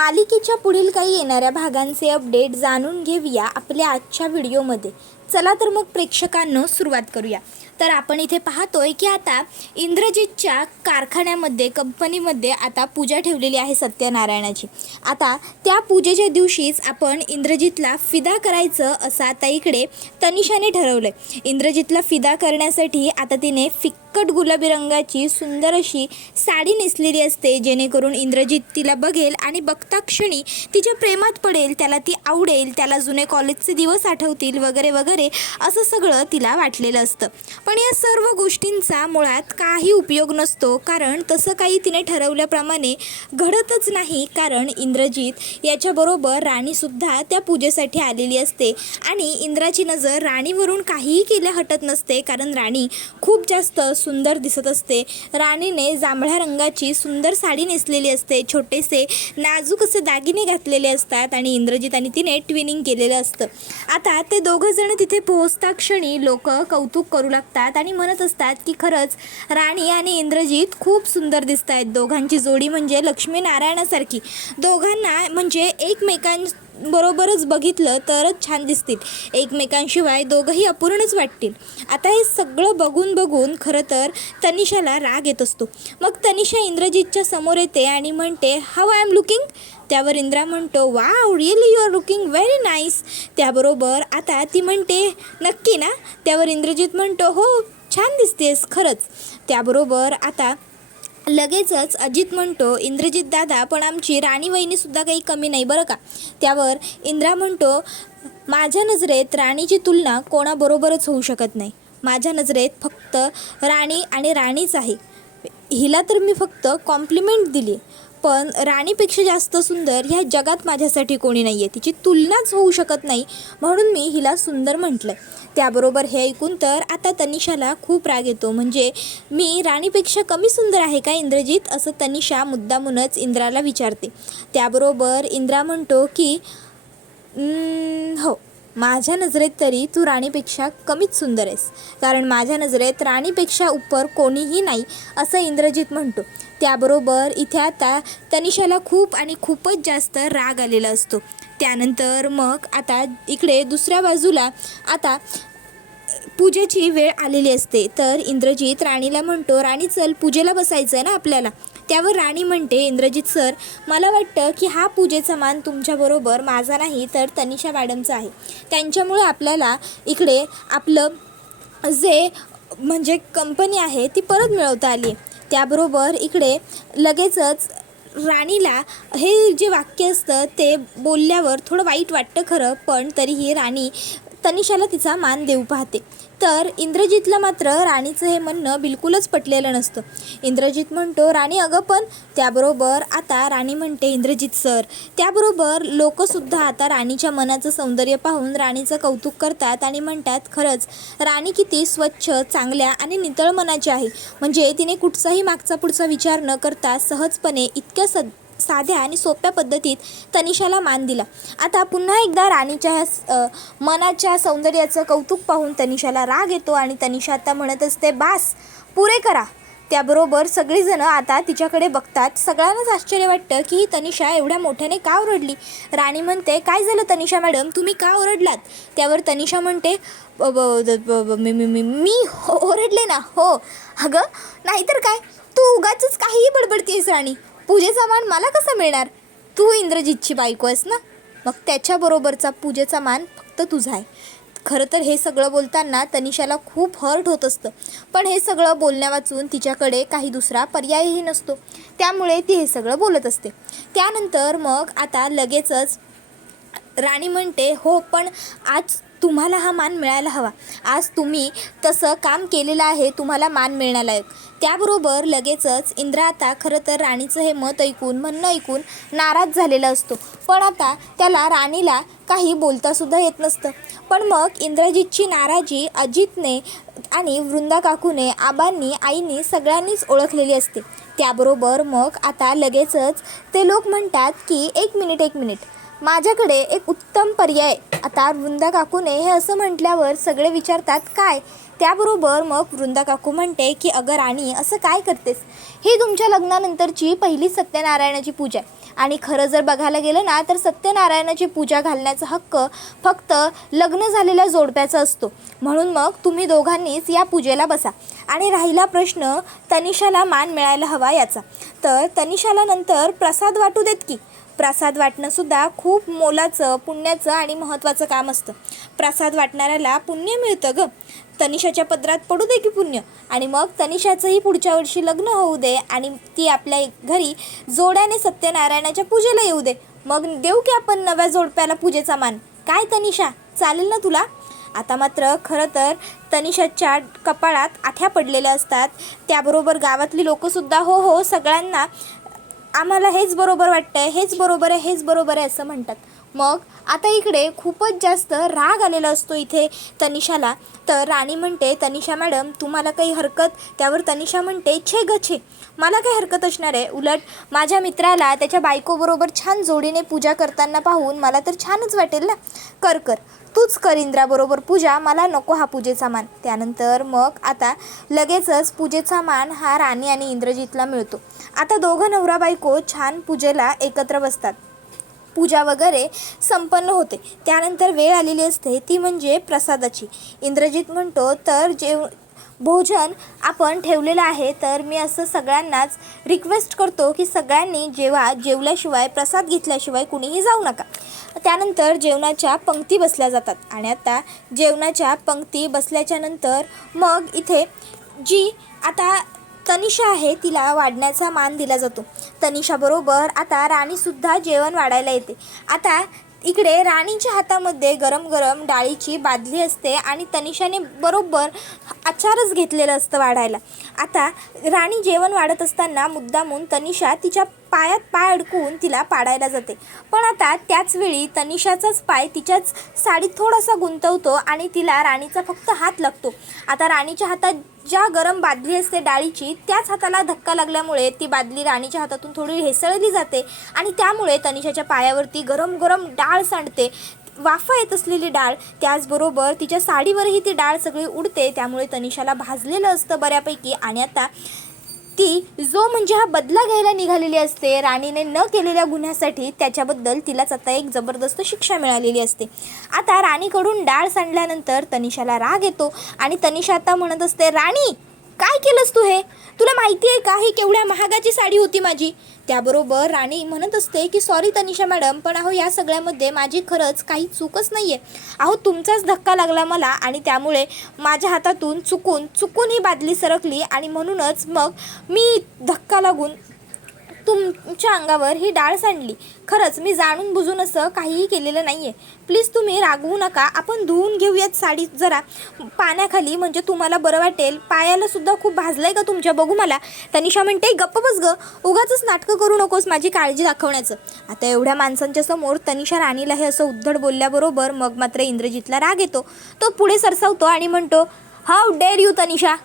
मालिकेच्या पुढील काही येणाऱ्या भागांचे अपडेट जाणून घेऊया आपल्या आजच्या व्हिडिओमध्ये। चला तर मग प्रेक्षकांनो सुरुवात करूया। तर आपण इथे पाहतोय की आता इंद्रजितच्या कारखान्यामध्ये कंपनीमध्ये आता पूजा ठेवलेली आहे सत्यनारायणाची। आता त्या पूजेच्या दिवशीच आपण इंद्रजितला फिदा करायचं असं आता इकडे तनिषाने ठरवलंय। इंद्रजितला फिदा करण्यासाठी आता तिने फिक्कट गुलाबी रंगाची सुंदर अशी साडी नेसलेली असते, जेणेकरून इंद्रजित तिला बघेल आणि बघता क्षणी तिच्या प्रेमात पडेल, त्याला ती आवडेल, त्याला जुने कॉलेजचे दिवस आठवतील वगैरे वगैरे असं सगळं तिला वाटलेलं असतं। पण या सर्व गोष्टींचा मुळात काही उपयोग नसतो, कारण तसं काही तिने ठरवल्याप्रमाणे घडतच नाही। कारण इंद्रजित याच्याबरोबर राणीसुद्धा त्या पूजेसाठी आलेली असते आणि इंद्राची नजर राणीवरून काहीही केल्या हटत नसते, कारण राणी खूप जास्त सुंदर दिसत असते। राणीने जांभळ्या रंगाची सुंदर साडी नेसलेली असते, छोटेसे नाजूक असे दागिने घातलेले असतात आणि इंद्रजित आणि तिने ट्विनिंग केलेलं असतं। आता ते दोघं जण तिथे पोहोचता क्षणी लोक कौतुक करू लागतात आणि म्हणत असतात की खरंच राणी आणि इंद्रजित खूप सुंदर दिसत आहेत। दोघांची जोडी म्हणजे लक्ष्मी नारायणासारखी, दोघांना म्हणजे एकमेकांबरोबरच बघितलं तरच छान दिसतील, एकमेकांशिवाय दोघंही अपूर्णच वाटतील। आता हे सगळं बघून खरं तर तनिषाला राग येत असतो। मग तनिषा इंद्रजितच्या समोर येते आणि म्हणते हाऊ आय एम लुकिंग। त्यावर इंद्रा म्हणतो wow really you are looking very nice. त्याबरोबर आता ती म्हणते नक्की ना। त्यावर इंद्रजित म्हणतो हो छान दिसतेस खरंच। त्याबरोबर आता लगेचच अजित म्हणतो इंद्रजित दादा पण आमची राणी वहिनीसुद्धा काही कमी नाही बरं का। त्यावर इंद्रा म्हणतो माझ्या नजरेत राणीची तुलना कोणाबरोबरच होऊ शकत नाही, माझ्या नजरेत फक्त राणी आणि राणीच आहे। हिला तर मी फक्त कॉम्प्लिमेंट दिली, पण राणीपेक्षा जास्त सुंदर ह्या जगात माझ्यासाठी कोणी नाही आहे, तिची तुलनाच होऊ शकत नाही, म्हणून मी हिला सुंदर म्हटलं। त्याबरोबर हे ऐकून तर आता तनिषाला खूप राग येतो, म्हणजे मी राणीपेक्षा कमी सुंदर आहे का इंद्रजित, असं तनिषा मुद्दामूनच इंद्राला विचारते। त्याबरोबर इंद्रा म्हणतो की हो माझ्या नजरेत तरी तू राणीपेक्षा कमीच सुंदर आहेस, कारण माझ्या नजरेत राणीपेक्षा उपर कोणीही नाही, असं इंद्रजित म्हणतो। त्याबरोबर इथे आता तनिषाला खूप आणि खूपच जास्त राग आलेला असतो। त्यानंतर मग आता इकडे दुसऱ्या बाजूला आता पूजेची वेळ आलेली असते, तर इंद्रजित राणीला म्हणतो राणी चल पूजेला बसायचं आहे ना आपल्याला। त्यावर राणी म्हणते इंद्रजित सर मला वाटतं की हा पूजेचा मान तुमच्याबरोबर माझा नाही तर तनिषा मॅडमचा आहे, त्यांच्यामुळे आपल्याला इकडे आपलं जे म्हणजे कंपनी आहे ती परत मिळवता आली। त्याबरोबर इकडे लगेचच राणीला हे जे वाक्य असतं ते बोलल्यावर थोडं वाईट वाटतं खरं, पण तरीही राणी तनिषाला तिचा मान देऊ पाहते। तर इंद्रजितला मात्र राणीचं हे म्हणणं बिलकुलच पटलेलं नसतं। इंद्रजित म्हणतो राणी अगं पण। त्याबरोबर आता राणी म्हणते इंद्रजित सर। त्याबरोबर लोकसुद्धा आता राणीच्या मनाचं सौंदर्य पाहून राणीचं कौतुक करतात आणि म्हणतात खरंच राणी किती स्वच्छ, चांगल्या आणि नितळ मनाची आहे, म्हणजे तिने कुठचाही मागचा पुढचा विचार न करता सहजपणे इतक्या साध्या आणि सोप्या पद्धतीत तनिषाला मान दिला। आता पुन्हा एकदा राणीच्या ह्या मनाच्या सौंदर्याचं कौतुक पाहून तनिषाला राग येतो आणि तनिषा आता म्हणत असते बास पुरे करा। त्याबरोबर सगळीजणं आता तिच्याकडे बघतात, सगळ्यांनाच आश्चर्य वाटतं की ही तनिषा एवढ्या मोठ्याने का ओरडली। राणी म्हणते काय झालं तनिषा मॅडम तुम्ही का ओरडलात। त्यावर तनिषा म्हणते मी ओरडले ना हो अगं नाहीतर काय, तू उगाचच काहीही बडबडतीस राणी, पूजेचा मान मला कसा मिळणार, तू इंद्रजितची बायको आहेस ना, मग त्याच्याबरोबरचा पूजेचा मान फक्त तुझा आहे। खरं तर हे सगळं बोलताना तनिषाला खूप हर्ट होत असतं, पण हे सगळं बोलण्या वाचून तिच्याकडे काही दुसरा पर्यायही नसतो, त्यामुळे ती हे सगळं बोलत असते। त्यानंतर मग आता लगेचच राणी म्हणते हो पण आज तुम्हाला हा मान मिळायला हवा, आज तुम्ही तसं काम केलेलं आहे, तुम्हाला मान मिळण्यालायक। त्याबरोबर लगेचच इंद्रा आता खरं तर राणीचं हे मत ऐकून म्हणणं ऐकून नाराज झालेला असतो, पण आता त्याला राणीला काही बोलतासुद्धा येत नसतं। पण मग इंद्रजितची नाराजी अजितने आणि वृंदा काकूने, आबांनी, आईनी सगळ्यांनीच ओळखलेली असते। त्याबरोबर मग आता लगेचच ते लोक म्हणतात की एक मिनिट माझ्याकडे एक उत्तम पर्याय। आता वृंदा काकूने हे असं म्हटल्यावर सगळे विचारतात काय। त्याबरोबर मग वृंदा काकू म्हणते की अगं राणी, असं काय करतेस? ही तुमच्या लग्नानंतरची पहिली सत्यनारायणाची पूजा आहे आणि खरं जर बघायला गेलं ना तर सत्यनारायणाची पूजा घालण्याचा हक्क फक्त लग्न झालेल्या जोडप्याचा असतो. म्हणून मग तुम्ही दोघांनीच या पूजेला बसा. आणि राहिला प्रश्न तनिषाला मान मिळायला हवा याचा, तर तनिषाला नंतर प्रसाद वाटू देत की. प्रसाद वाटणंसुद्धा खूप मोलाचं, पुण्याचं आणि महत्त्वाचं काम असतं. प्रसाद वाटणाऱ्याला पुण्य मिळतं गं. तनिषाच्या पदरात पडू दे की पुण्य, आणि मग तनिषाचंही पुढच्या वर्षी लग्न होऊ दे आणि ती आपल्या घरी जोड्याने सत्यनारायणाच्या पूजेला येऊ दे. मग देऊ की आपण नव्या जोडप्याला पूजेचा मान. काय तनिषा, चालेल ना तुला? आता मात्र खरं तर तनिषाच्या कपाळात आठ्या पडलेल्या असतात. त्याबरोबर गावातली लोकंसुद्धा हो हो, सगळ्यांना आम्हाला हेच बरोबर वाटतंय, हेच बरोबर आहे, हेच बरोबर आहे असं म्हणतात. मग आता इकडे खूपच जास्त राग आलेला असतो इथे तनिषाला. तर राणी म्हणते, तनिषा मॅडम तुम्हाला काही हरकत? त्यावर तनिषा म्हणते, छे ग छे, मला काही हरकत असणार आहे? उलट माझ्या मित्राला त्याच्या बायकोबरोबर छान जोडीने पूजा करताना पाहून मला तर छानच वाटेल ना. कर कर, तूच कर इंद्राबरोबर पूजा, मला नको हा पूजेचा मान. त्यानंतर मग आता लगेचच पूजेचा मान हा राणी आणि इंद्रजितला मिळतो. आता दोघं नवरा बायको छान पूजेला एकत्र बसतात. पूजा वगैरे संपन्न होते. त्यानंतर वेळ आलेली असते ती म्हणजे प्रसादाची. इंद्रजित म्हणतो, तर भोजन आपण ठेवलेलं आहे, तर मी असं सगळ्यांनाच रिक्वेस्ट करतो की सगळ्यांनी जेवल्याशिवाय, प्रसाद घेतल्याशिवाय कुणीही जाऊ नका. त्यानंतर जेवणाच्या पंक्ती बसल्या जातात. आणि आता जेवणाच्या पंक्ती बसल्याच्या नंतर मग इथे जी आता तनिषा आहे तिला वाढण्याचा मान दिला जातो. तनिषाबरोबर आता राणीसुद्धा जेवण वाढायला येते. आता इकडे राणीच्या हातामध्ये गरम गरम डाळीची बादली असते आणि तनिषाने बरोबर आचारच घेतलेलं असतं वाढायला. आता राणी जेवण वाढत असताना मुद्दामून तनिषा तिच्या पायात पाय अडकवून तिला पाडायला जाते. पण आता त्याचवेळी तनिषाचाच पाय तिच्याच साडीत थोडासा गुंतवतो आणि तिला राणीचा फक्त हात लागतो. आता राणीच्या हातात ज्या गरम बादली असते डाळीची, त्याच हाताला धक्का लागल्यामुळे ती बादली राणीच्या हातातून थोडी हेसळली जाते आणि त्यामुळे तनिषाच्या पायावरती गरम गरम डाळ सांडते, वाफा येत असलेली डाळ. त्याचबरोबर तिच्या साडीवरही ती डाळ सगळी उडते. त्यामुळे तनिषाला भाजलेलं असतं बऱ्यापैकी. आणि आता ती जो म्हणजे हा बदला घ्यायला निघालेली असते राणीने न केलेल्या गुन्ह्यासाठी, त्याच्याबद्दल तिलाच आता एक जबरदस्त शिक्षा मिळालेली असते. आता राणीकडून डाळ सांडल्यानंतर तनिषाला राग येतो आणि तनिषा आता म्हणत असते, राणी काय केलंस तू हे? तुला माहिती आहे का ही केवढ्या महागाची साडी होती माझी? त्याबरोबर राणी म्हणत असते की सॉरी तनिषा मॅडम, पण अहो या सगळ्यामध्ये माझी खरंच काही चूकच नाही आहे. अहो तुमचाच धक्का लागला मला आणि त्यामुळे माझ्या हातातून चुकून ही बादली सरकली आणि म्हणूनच मग मी धक्का लागून तुमच्या अंगावर ही डाळ सांडली. खरंच मी जाणून बुजून असं काहीही केलेलं नाही आहे. प्लीज तुम्ही रागवू नका, आपण धुवून घेऊयात साडी जरा पाण्याखाली, म्हणजे तुम्हाला बरं वाटेल. पायाला सुद्धा खूप भाजलं आहे का तुमच्या? बघू मला. तनिषा म्हणते, गप्प बस गं, उगाचच नाटकं करू नकोस माझी काळजी दाखवण्याचं. आता एवढ्या माणसांच्या समोर तनिषा राणीला हे असं उद्धट बोलल्याबरोबर मग मात्र इंद्रजितला राग येतो. तो पुढे सरसावतो आणि म्हणतो, हाऊ डेअर यू तनिषा,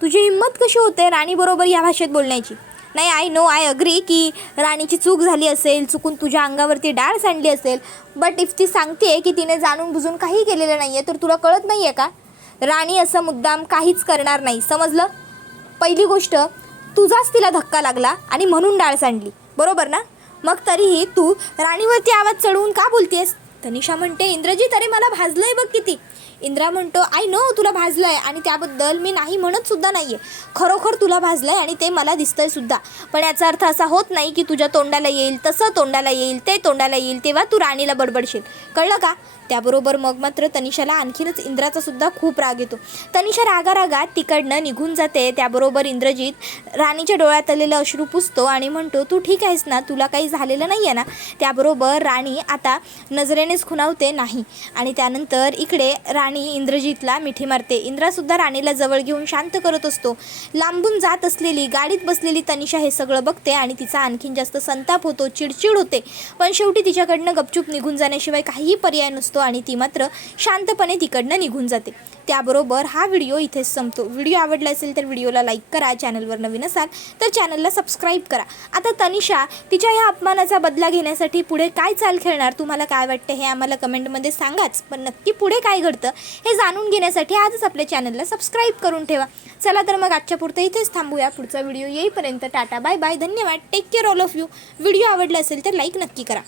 तुझी हिंमत कशी होते राणीबरोबर या भाषेत बोलण्याची? नाही, आय अग्री की राणीची चूक झाली असेल, चुकून तुझ्या अंगावरती डाळ सांडली असेल, बट इफ ती सांगते की तिने जाणून बुजून काही केलेलं नाही आहे, तर तुला कळत नाही आहे का? राणी असं मुद्दाम काहीच करणार नाही, समजलं? पहिली गोष्ट, तुझाच तिला धक्का लागला आणि म्हणून डाळ सांडली, बरोबर ना? मग तरीही तू राणीवरती आवाज चढवून का बोलतेस? तनिषा म्हणते, इंद्रजित अरे मला भाजलंय बघ किती. इंद्रा म्हणतो, आय नो तुला भाजलंय आणि त्याबद्दल मी नाही म्हणत सुद्धा नाही आहे. खरोखर तुला भाजलंय आणि ते मला दिसतंय सुद्धा. पण याचा अर्थ असा होत नाही की तुझ्या तोंडाला येईल तसं तोंडाला येईल, ते तोंडाला येईल तेव्हा तू राणीला बडबडशील, कळलं का? त्याबरोबर मग मात्र तनिषाला आणखीनच इंद्राचा सुद्धा खूप राग येतो. तनिषा रागारागात तिकडनं निघून जाते. त्याबरोबर इंद्रजित राणीच्या डोळ्यात आलेलं अश्रू पुसतो आणि म्हणतो, तू ठीक आहेस ना? तुला काही झालेलं नाही आहे ना? त्याबरोबर राणी आता नजरेनेच खुणावते नाही. आणि त्यानंतर इकडे राणी इंद्रजितला मिठी मारते. इंद्रासुद्धा राणीला जवळ घेऊन शांत करत असतो. लांबून जात असलेली गाडीत बसलेली तनिषा हे सगळं बघते आणि तिचा आणखीन जास्त संताप होतो, चिडचिड होते. पण शेवटी तिच्याकडनं गपचूप निघून जाण्याशिवाय काहीही पर्याय नसतो आणि ती मात्र शांतपणे तिकडनं निघून जाते. त्याबरोबर हा व्हिडिओ इथेच संपतो. व्हिडिओ आवडला असेल तर व्हिडिओला लाईक करा, चॅनलवर नवीन असाल तर चॅनलला सबस्क्राईब करा. आता तनिषा तिच्या या अपमानाचा बदला घेण्यासाठी पुढे काय चाल खेळणार, तुम्हाला काय वाटतं हे आम्हाला कमेंटमध्ये सांगाच. पण नक्की पुढे काय घडतं हे जाणून घेण्यासाठी आजच आपल्या चॅनलला सबस्क्राईब करून ठेवा. चला तर मग आजच्या पुरतं इथेच थांबूया. पुढचा व्हिडिओ येईपर्यंत टाटा बाय बाय, धन्यवाद, take care all of you. Video आवडला असेल तर लाईक नक्की करा.